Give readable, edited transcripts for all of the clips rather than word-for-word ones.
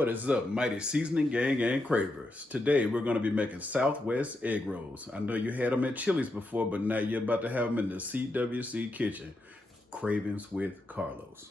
What is up, mighty seasoning gang and cravers? Today we're going to be making Southwest egg rolls. I know you had them at Chili's before, but now you're about to have them in the CWC kitchen. Cravings with Carlos.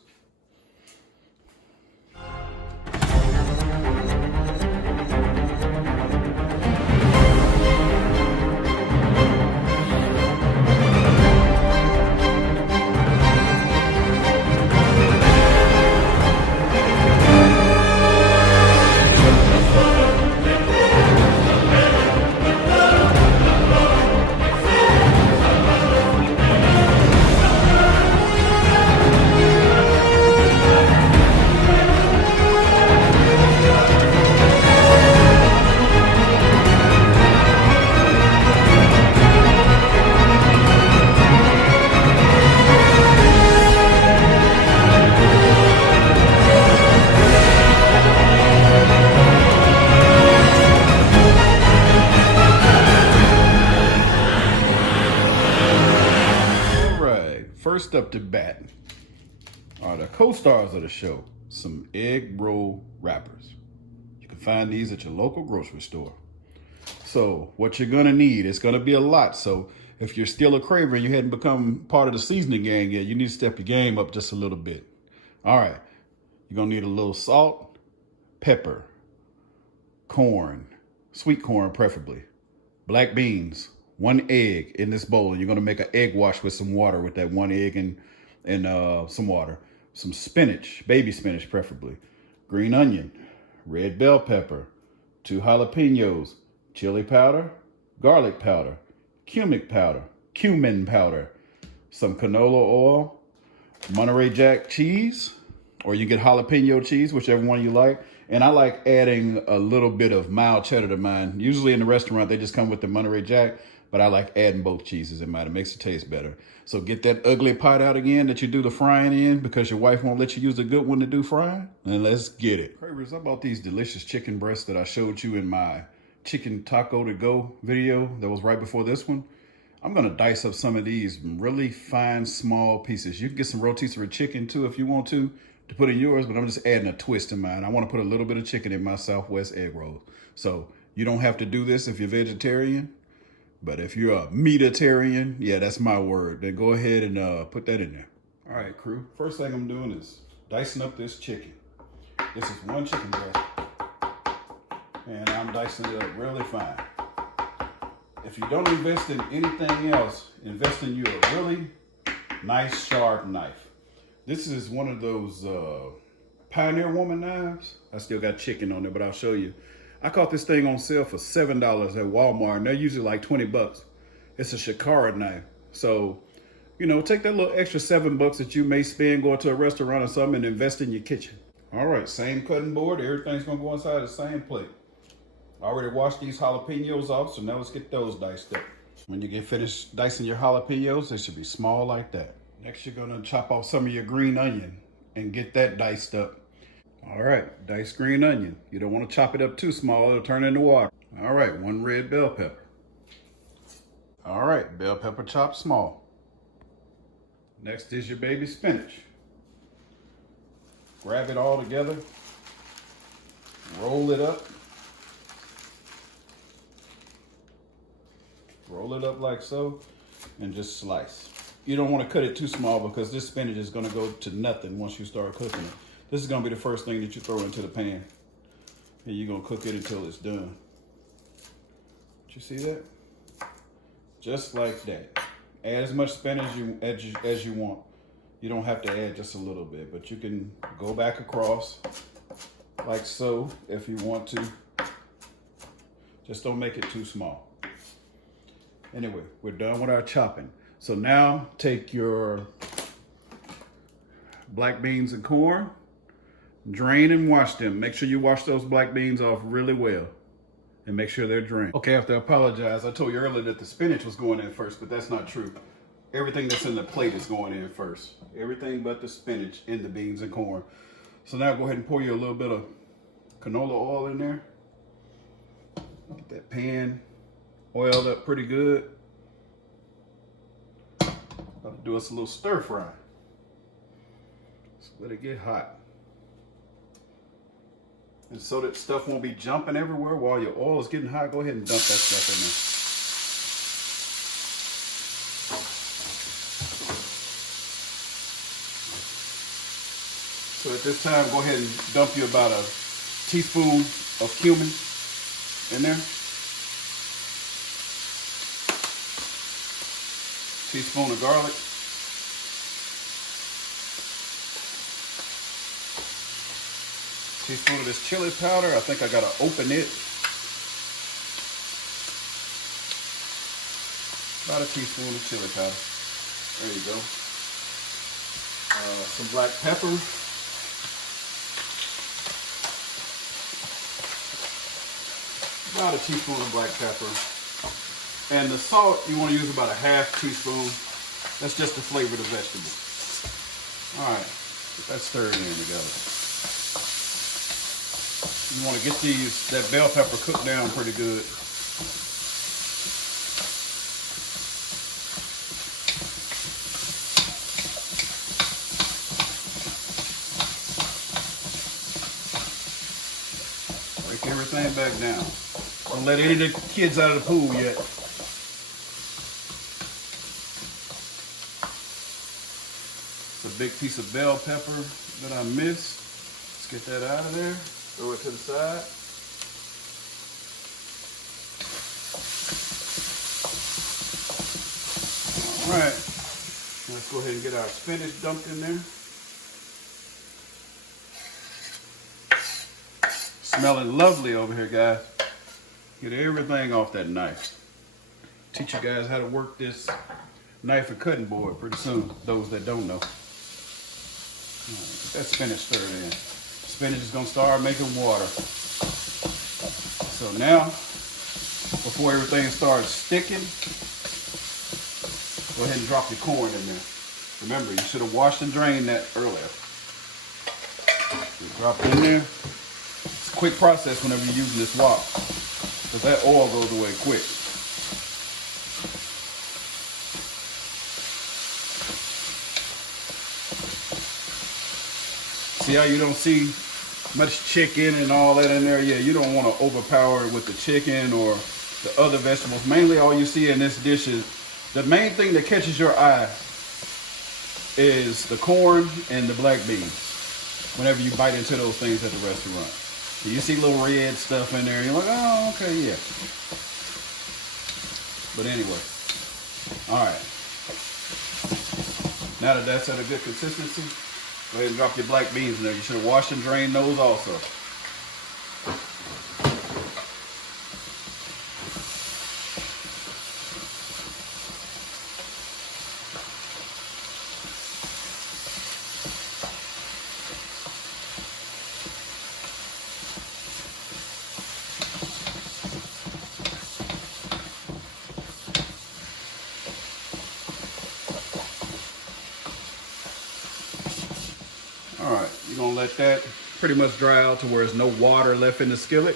First up to bat are the co-stars of the show, some egg roll wrappers. You can find these at your local grocery store. So what you're gonna need, it's gonna be a lot. So if you're still a craver and you hadn't become part of the seasoning gang yet, you need to step your game up just a little bit. All right, you're gonna need a little salt, pepper, corn, sweet corn preferably, black beans, one egg in this bowl. You're gonna make an egg wash with some water with that one egg and some water. Some spinach, baby spinach preferably, green onion, red bell pepper, 2 jalapenos, chili powder, garlic powder, cumin powder, some canola oil, Monterey Jack cheese, or you get jalapeno cheese, whichever one you like. And I like adding a little bit of mild cheddar to mine. Usually in the restaurant, they just come with the Monterey Jack, but I like adding both cheeses in mine. It makes it taste better. So get that ugly pot out again that you do the frying in because your wife won't let you use the good one to do frying. And let's get it. Cravers, I bought these delicious chicken breasts that I showed you in my chicken taco to go video that was right before this one. I'm gonna dice up some of these really fine, small pieces. You can get some rotisserie chicken too if you want to put in yours, but I'm just adding a twist to mine. I wanna put a little bit of chicken in my Southwest egg roll. So you don't have to do this if you're vegetarian, but if you're a meatitarian, yeah, that's my word. Then go ahead and put that in there. All right, crew. First thing I'm doing is dicing up this chicken. This is one chicken breast, and I'm dicing it up really fine. If you don't invest in anything else, invest in you a really nice sharp knife. This is one of those Pioneer Woman knives. I still got chicken on there, but I'll show you. I caught this thing on sale for $7 at Walmart, and they're usually like 20 bucks. It's a Shikara knife. So, you know, take that little extra $7 that you may spend going to a restaurant or something and invest in your kitchen. All right, same cutting board. Everything's gonna go inside the same plate. I already washed these jalapenos off, so now let's get those diced up. When you get finished dicing your jalapenos, they should be small like that. Next, you're gonna chop off some of your green onion and get that diced up. All right, diced green onion. You don't want to chop it up too small, it'll turn into water. All right, 1 red bell pepper. All right, bell pepper chopped small. Next is your baby spinach. Grab it all together, roll it up. Roll it up like so, and just slice. You don't want to cut it too small because this spinach is gonna go to nothing once you start cooking it. This is gonna be the first thing that you throw into the pan. And you're gonna cook it until it's done. Did you see that? Just like that. Add as much spinach as you want. You don't have to add just a little bit, but you can go back across like so if you want to. Just don't make it too small. Anyway, we're done with our chopping. So now take your black beans and corn, drain and wash them. Make sure you wash those black beans off really well and make sure they're drained. Okay, I have to apologize. I told you earlier that the spinach was going in first, but that's not true. Everything that's in the plate is going in first. Everything but the spinach and the beans and corn. So now go ahead and pour you a little bit of canola oil in there. Get that pan oiled up pretty good. About to do us a little stir fry. Just let it get hot. And so that stuff won't be jumping everywhere while your oil is getting hot, go ahead and dump that stuff in there. So at this time, go ahead and dump you about a teaspoon of cumin in there. Teaspoon of garlic. Teaspoon of this chili powder. I think I gotta open it. About a teaspoon of chili powder. There you go. Some black pepper. About a teaspoon of black pepper. And the salt, you want to use about a half teaspoon. That's just to flavor the vegetable. All right, get that stirred in together. You want to get that bell pepper cooked down pretty good. Break everything back down. Don't let any of the kids out of the pool yet. It's a big piece of bell pepper that I missed. Let's get that out of there. Throw it to the side. All right. Let's go ahead and get our spinach dumped in there. Smelling lovely over here, guys. Get everything off that knife. Teach you guys how to work this knife and cutting board pretty soon, those that don't know. All right, get that spinach stirred in. Spinach is gonna start making water. So now, before everything starts sticking, go ahead and drop your corn in there. Remember, you should have washed and drained that earlier. You drop it in there. It's a quick process whenever you're using this wok, because that oil goes away quick. See how you don't see much chicken and all that in there? Yeah, you don't want to overpower it with the chicken or the other vegetables. Mainly all you see in this dish is, the main thing that catches your eye is the corn and the black beans. Whenever you bite into those things at the restaurant, you see little red stuff in there, you're like, oh, okay, yeah. But anyway, all right. Now that that's at a good consistency, go ahead and drop your black beans in there. You should have washed and drained those also. All right, you're gonna let that pretty much dry out to where there's no water left in the skillet,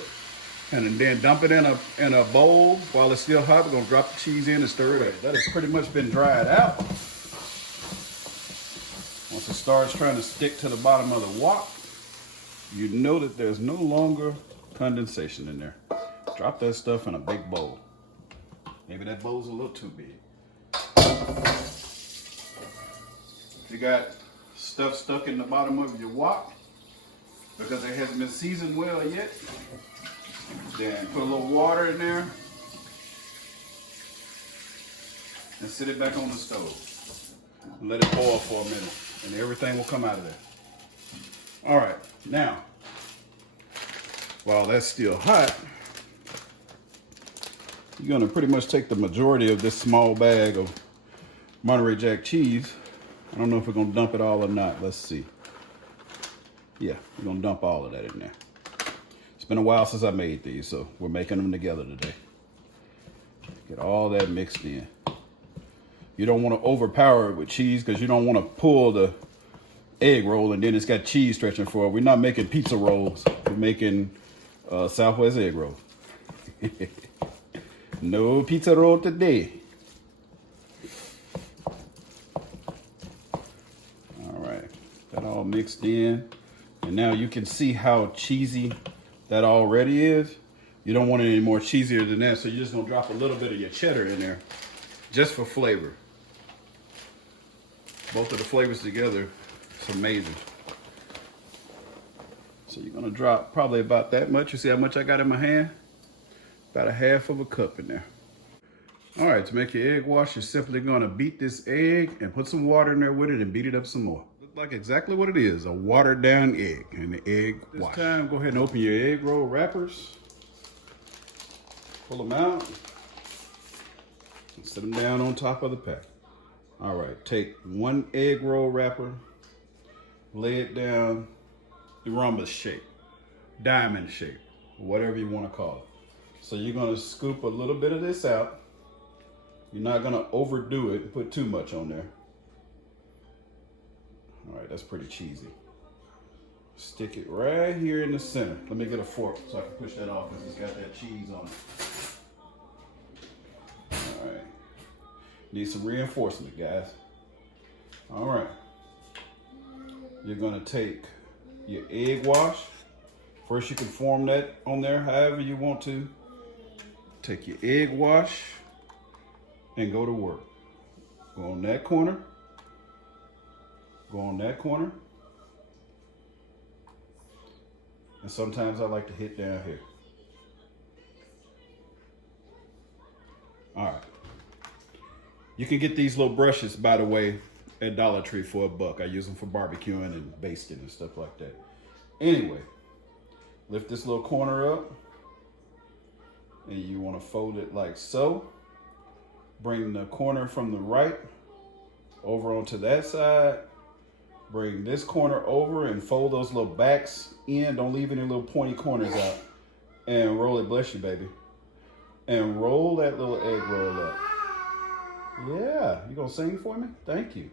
and then dump it in a bowl while it's still hot. We're gonna drop the cheese in and stir it up. That has pretty much been dried out. Once it starts trying to stick to the bottom of the wok, you know that there's no longer condensation in there. Drop that stuff in a big bowl. Maybe that bowl's a little too big. If you got stuff stuck in the bottom of your wok because it hasn't been seasoned well yet, then put a little water in there and sit it back on the stove. Let it boil for a minute and everything will come out of there. All right, now, while that's still hot, you're gonna pretty much take the majority of this small bag of Monterey Jack cheese. I don't know if we're gonna dump it all or not. Let's see. Yeah, we're gonna dump all of that in there. It's been a while since I made these, so we're making them together today. Get all that mixed in. You don't want to overpower it with cheese because you don't want to pull the egg roll and then it's got cheese stretching for it. We're not making pizza rolls. We're making Southwest egg roll. No pizza roll today. All right, got all mixed in. And now you can see how cheesy that already is. You don't want it any more cheesier than that, so you're just gonna drop a little bit of your cheddar in there just for flavor. Both of the flavors together, it's amazing. So you're gonna drop probably about that much. You see how much I got in my hand? About a half of a cup in there. All right, to make your egg wash, you're simply gonna beat this egg and put some water in there with it and beat it up some more. Look like exactly what it is, a watered down egg and the egg wash. This time, go ahead and open your egg roll wrappers. Pull them out and set them down on top of the pack. All right, take one egg roll wrapper, lay it down the rhombus shape, diamond shape, whatever you want to call it. So you're gonna scoop a little bit of this out. You're not gonna overdo it and put too much on there. All right, that's pretty cheesy. Stick it right here in the center. Let me get a fork so I can push that off because it's got that cheese on it. All right, need some reinforcement, guys. All right, you're gonna take your egg wash. First, you can form that on there however you want to. Take your egg wash and go to work. Go on that corner. Go on that corner. And sometimes I like to hit down here. All right. You can get these little brushes, by the way, at Dollar Tree for $1. I use them for barbecuing and basting and stuff like that. Anyway, lift this little corner up and you want to fold it like so. Bring the corner from the right over onto that side. Bring this corner over and fold those little backs in. Don't leave any little pointy corners out. And roll it, bless you, baby. And roll that little egg roll up. Yeah, you gonna sing for me? Thank you.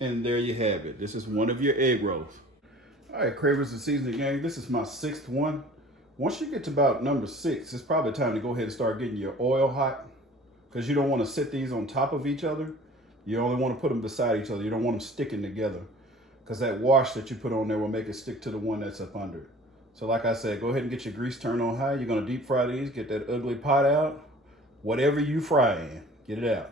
And there you have it. This is one of your egg rolls. All right, Cravers and Seasoning Gang, this is my 6th one. Once you get to about number 6, it's probably time to go ahead and start getting your oil hot, because you don't want to sit these on top of each other. You only want to put them beside each other. You don't want them sticking together, because that wash that you put on there will make it stick to the one that's up under it. So like I said, go ahead and get your grease turned on high. You're going to deep fry these, get that ugly pot out. Whatever you fry in, get it out.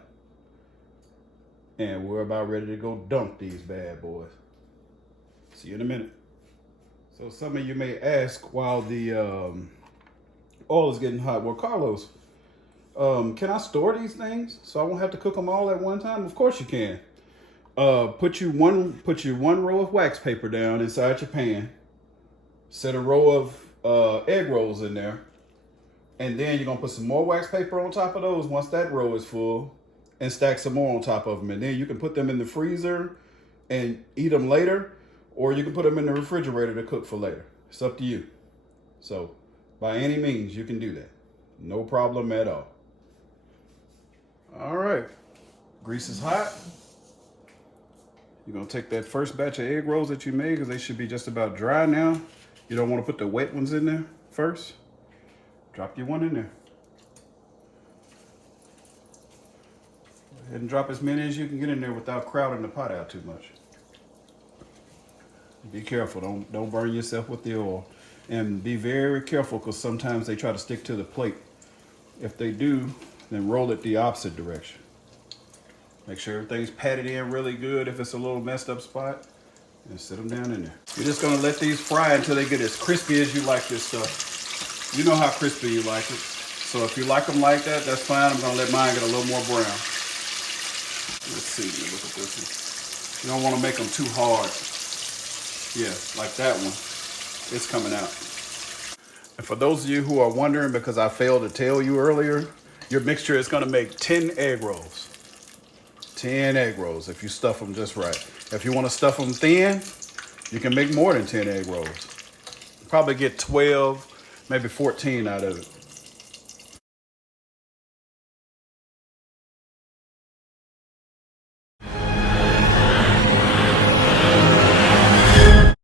And we're about ready to go dunk these bad boys. See you in a minute. So some of you may ask while the oil is getting hot, well, Carlos, can I store these things so I won't have to cook them all at one time? Of course you can. Put you one row of wax paper down inside your pan. Set a row of egg rolls in there. And then you're gonna put some more wax paper on top of those once that row is full, and stack some more on top of them. And then you can put them in the freezer and eat them later, or you can put them in the refrigerator to cook for later. It's up to you. So by any means, you can do that. No problem at all. All right, grease is hot. You're gonna take that first batch of egg rolls that you made, because they should be just about dry now. You don't want to put the wet ones in there first. Drop your one in there. Go ahead and drop as many as you can get in there without crowding the pot out too much. Be careful, don't burn yourself with the oil. And be very careful, because sometimes they try to stick to the plate. If they do, then roll it the opposite direction. Make sure everything's patted in really good. If it's a little messed up spot, and sit them down in there. You're just gonna let these fry until they get as crispy as you like this stuff. You know how crispy you like it. So if you like them like that, that's fine. I'm gonna let mine get a little more brown. Let's see, look at this one. You don't wanna make them too hard. Yeah, like that one. It's coming out. And for those of you who are wondering, because I failed to tell you earlier, your mixture is gonna make 10 egg rolls. 10 egg rolls if you stuff them just right. If you want to stuff them thin, you can make more than 10 egg rolls. Probably get 12, maybe 14 out of it.